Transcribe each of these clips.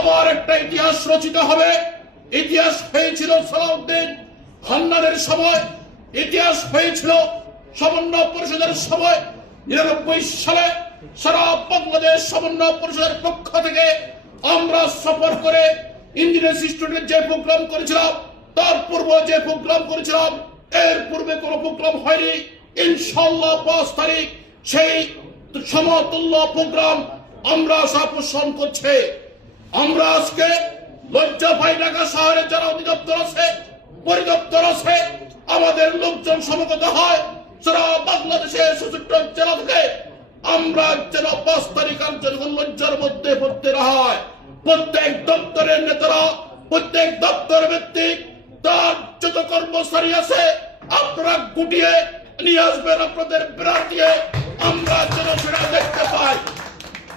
আবার একটা ইতিহাস রচিত হবে। ইতিহাস হয়েছিল সালাউদ্দিন হান্নানের সময়। ইতিহাস হয়েছিল সমন্বয় পরিষদের সময়। নিরানব্বই সালে সারা বাংলাদেশ সমন্বয় পরিষদের পক্ষ থেকে আমরা সফর করে ইঞ্জিনিয়ার স্টুডেন্ট যে প্রোগ্রাম করেছিলাম, তার পূর্ব যে প্রোগ্রাম করেছিলাম, এর পূর্বে কোনো প্রোগ্রাম হয়নি। ইনশাল্লাহ পাঁচ তারিখ সেই সমতুল্য প্রোগ্রাম আমরা আশা পোষণ করছে। আমরা আজকে লজ্জা পাই ঢাকা শহরে যারা অধিদপ্তর আছে, পরিদপ্তর আছে, আমাদের লোকজন সমগত হয় সারা বাংলাদেশে সুচিত্র জেলা থেকে, আমরা যেন পাঁচ তারিখ আঞ্চলিক লজ্জার মধ্যে পড়তে না হয়। প্রত্যেক দপ্তরের নেতারা, প্রত্যেক দপ্তর ভিত্তিক তার যত কর্মচারী আছে, আপনারা গুটিয়ে নিয়ে আসবেন, আপনাদের বিরাট দিয়ে আমরা যেন সেটা দেখতে পাই।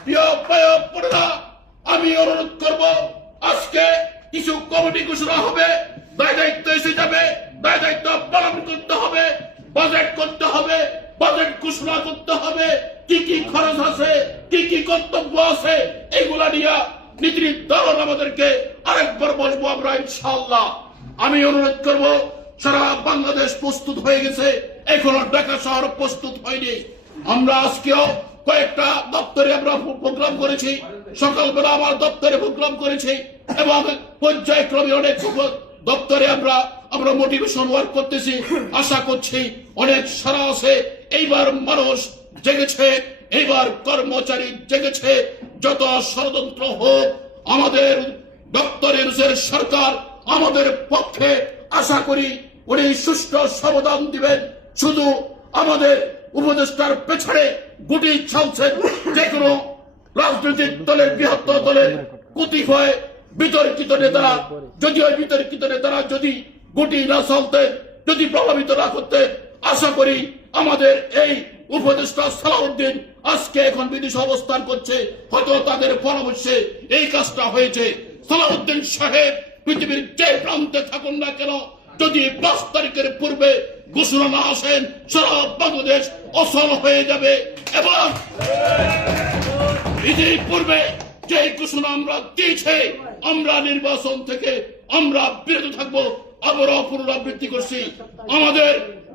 প্রিয় পয়পরা আমি অনুরোধ করব, আজকে কিছু কমিটি ঘোষণা হবে, দায় দায়িত্ব এসে যাবে, দায় দায়িত্ব পালন করতে হবে বাজেট করতে হবে বাজেট ঘোষণা করতে হবে, কি কি খরচ আছে, কি কি কর্তব্য আছে, এগুলা নিয়ে নীতি নির্ধারণ আমাদেরকে আরেকবার বলব আমরা ইনশাআল্লাহ। আমি অনুরোধ করব, সারা বাংলাদেশ প্রস্তুত হয়ে গেছে, এখনও ঢাকা শহর প্রস্তুত হয়নি। আমরা আজকেও কয়েকটা দপ্তরে আমরা প্রোগ্রাম করেছি। সকালবেলা আমার দপ্তরে প্রোগ্রাম করেছি এবং পর্যায়ক্রমে অনেক দপ্তরে আমরা আমরা মোটিভেশন ওয়ার্ক করতেছি। আশা করছি অনেক সারা আছে। এইবার মানুষ জেগেছে, এইবার কর্মচারী জেগেছে। যত ষড়যন্ত্র হোক, আমাদের দপ্তরের সরকার আমাদের পক্ষে, আশা করি উনি সুষ্ঠু সমাধান দিবেন। শুধু আমাদের উপদেষ্টার পেছনে গুটি চলছে যে কোনো রাজনৈতিক দলের বৃহত্তর দলের কতিপয় বিতর্কিত নেতারা। যদি ওই বিতর্কিত নেতারা যদি গুটি না চলতে যদি প্রভাবিত না করতে, আশা করি আমাদের এই উপদেষ্টা সালাউদ্দিন আজকে এখন বিদেশে অবস্থান করছে, হয়তো তাদের পরামর্শে এই কাজটা হয়েছে। সালাউদ্দিন সাহেব পৃথিবীর যে প্রান্তে থাকুন না কেন, যদি পাঁচ তারিখের পূর্বে ঘোষণা না আসেন, সারা বাংলাদেশ অসল হয়ে যাবে। এবং ইতিপূর্বে যে ঘোষণা আমরা দিয়েছে, আমরা নির্বাচন থেকে আমরা বিরত থাকব আবারও পুনরাবৃত্তি করছি। আমাদের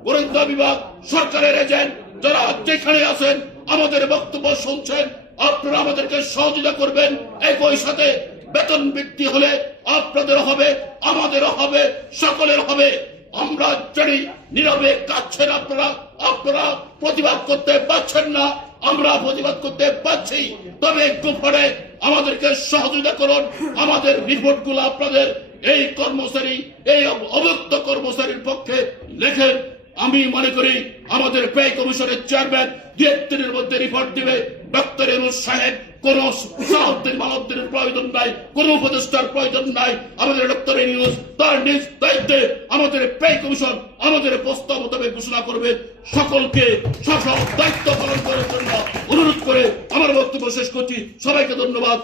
গোয়েন্দা বিভাগ, সরকারের এজেন্ট যারা যেখানে আছেন, আমাদের বক্তব্য শুনছেন, আপনারা আমাদেরকে সহযোগিতা করবেন। একই সাথে বেতন বৃদ্ধি হলে আপনাদের হবে, আমাদেরও হবে, সকলের হবে। আমরা জানি, নীরবে কাচ্ছেন আপনারা আপনারা প্রতিবাদ করতে পারছেন না। আমরা প্রতিবাদ করতে পারছি। তবে গোপনে আমাদেরকে সহযোগিতা করুন। আমাদের রিপোর্টগুলো আপনাদের এই কর্মচারী, এই অবক্ত কর্মচারীর পক্ষে লেখেন আমি মনে করি আমাদের ব্যয় কমিশনের চেয়ারম্যান দু মধ্যে রিপোর্ট দিবে। ডক্টর এনুজ সাহেব কোন সাহায্যের মানবদের প্রয়োজন নাই কোন উপদেষ্টার প্রয়োজন নাই আমাদের ডক্টর নিউজ তার নিজ দায়িত্বে আমাদের পে কমিশন আমাদের প্রস্তাব মোতাবেক ঘোষণা করবে সকলকে সব দায়িত্ব পালন করার জন্য অনুরোধ করে আমার বক্তব্য শেষ করছি সবাইকে ধন্যবাদ